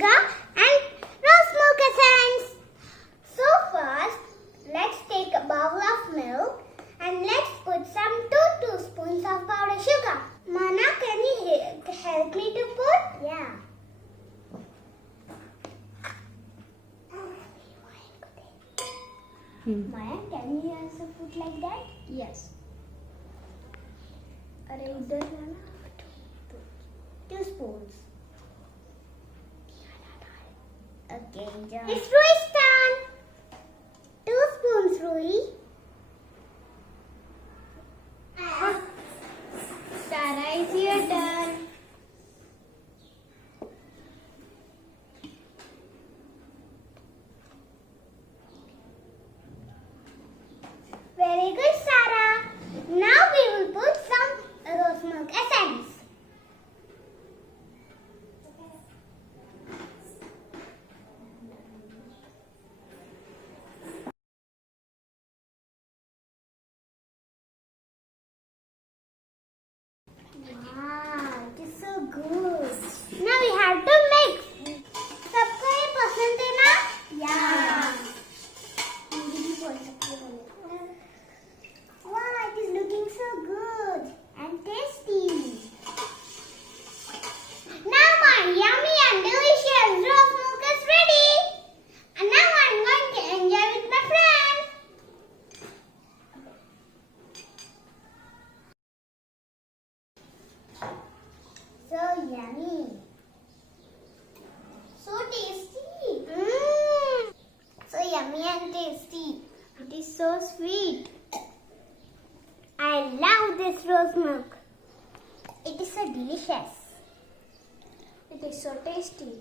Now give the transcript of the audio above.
sugar and rose milk essence. So first, let's take a bowl of milk and let's put some 2 teaspoons of powdered sugar. Mana, can you help me to put? Yeah. Maya, can you also put like that? Yes. अरे इधर लाना 2 spoons. Okay, it's Rui's turn. 2 spoons, Rui. Sarah, it's your turn. Very good, Sarah. Now we will put some rose milk essence. Wow, it is so good. Now we have to mix. सबको ये पसंद है ना? Yeah. Wow, it is looking so good and tasty. Now my yummy and delicious rose milk is ready. And now I'm going to enjoy with my friends. So yummy. So tasty. So yummy and tasty. It is so sweet. I love this rose milk. It is so delicious. It is so tasty.